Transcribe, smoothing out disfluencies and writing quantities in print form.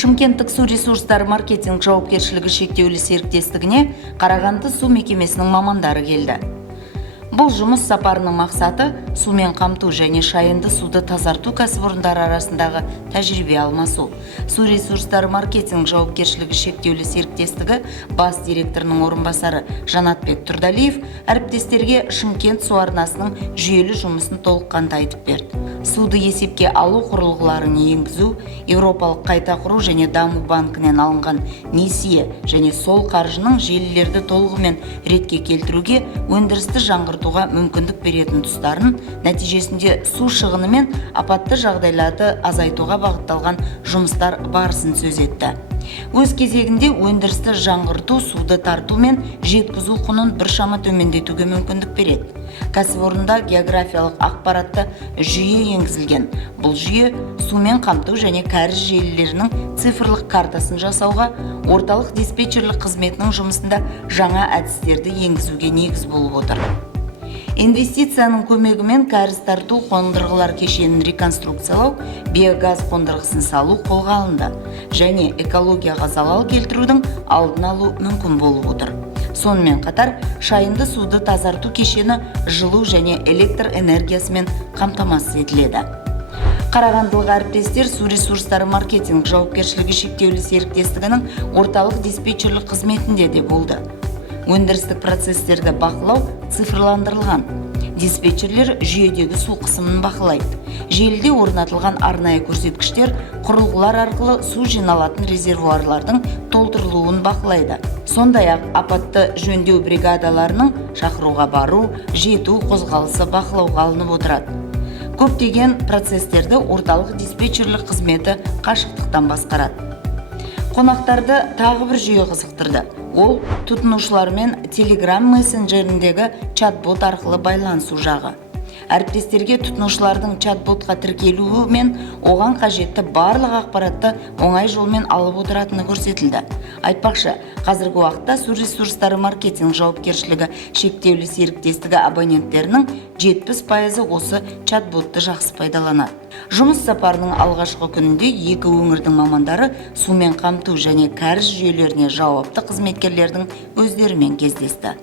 Шымкенттік су ресурстары маркетинг жауапкершілігі шектеулі серіктестігіне Қарағанды су мекемесінің мамандары келді. Бұл жұмыс сапарының мақсаты сумен қамту және шайынды суды тазарту кәсіпорындары арасындағы тәжірибе алмасу. Су ресурстары маркетинг жауапкершілігі шектеулі серіктестігі бас директорының орынбасары Жанатбек Тұрдалиев әріптестерге Шымкент су арнасының жүйелі жұмысын толыққанды айтып берді. Суды есепке алу құрылғыларын енгізу, Еуропалық қайта құру және даму банкінен алынған несие және сол қаржының желілерді толығымен ретке келтіруге, өндірісті жаңғыртуға мүмкіндік беретін тұстарын, нәтижесінде су шығыны мен апатты жағдайларды азайтуға бағытталған жұмыстар барысын сөз етті. Өз кезегінде өндірісті жаңғырту суды тарту мен жеткізу құнын біршама төмендетуге мүмкіндік береді. Кәсіпорында географиялық ақпаратты жүйе енгізілген. Бұл жүйе сумен қамту және кәріз желілерінің цифрлық картасын жасауға, орталық диспетчерлік қызметінің жұмысында жаңа әдістерді енгізуге негіз болып отыр. Инвестицияның көмегімен кәріз тарту қондырғылар кешенін реконструкциялау, биогаз қондырғысын салу қолға алынды және экологияға залал келтірудің алдын алу мүмкін болып отыр. Сонымен қатар, шайынды суды тазарту кешені жылу және электр энергиясымен қамтамасыз етіледі. Қарағандылық әріптестер су ресурстары маркетинг жауапкершілігі шектеулі серіктестігінің орталық диспетчерлік қызметінде де болды. Өндірістік процесстерді бақылау цифрландырылған. Диспетчерлер жүйедегі су қысымын бақылайды. Желіде орнатылған арнайы көрсеткіштер құрылғылар арқылы су жиналатын резервуарлардың толтырылуын бақылайды. Сондай-ақ апатты жөндеу бригадаларының шақыруға бару, жету қозғалысы бақылауға алынып отырады. Көптеген процесстерді орталық диспетчерлік қызметі қашықтықтан басқарады. Қонақтарды тағы бір жүйе қызықтырды. Ол тұтынушылармен Telegram мессенджеріндегі чат-бот арқылы байланысу жағы. Әріптестерге тұтынушылардың чат-ботқа тіркелуі мен оған қажетті барлық ақпаратты оңай жолмен алып отыратыны көрсетілді. Айтпақшы, қазіргі уақытта су ресурстары маркетинг жауапкершілігі шектеулі серіктестігі абоненттерінің 70% осы чат-ботты жақсы пайдаланады. Жұмыс сапарының алғашқы күнінде екі өңірдің мамандары сумен қамту және кәріз жүйелеріне жауапты қызметкерлердің өздерімен кездесті.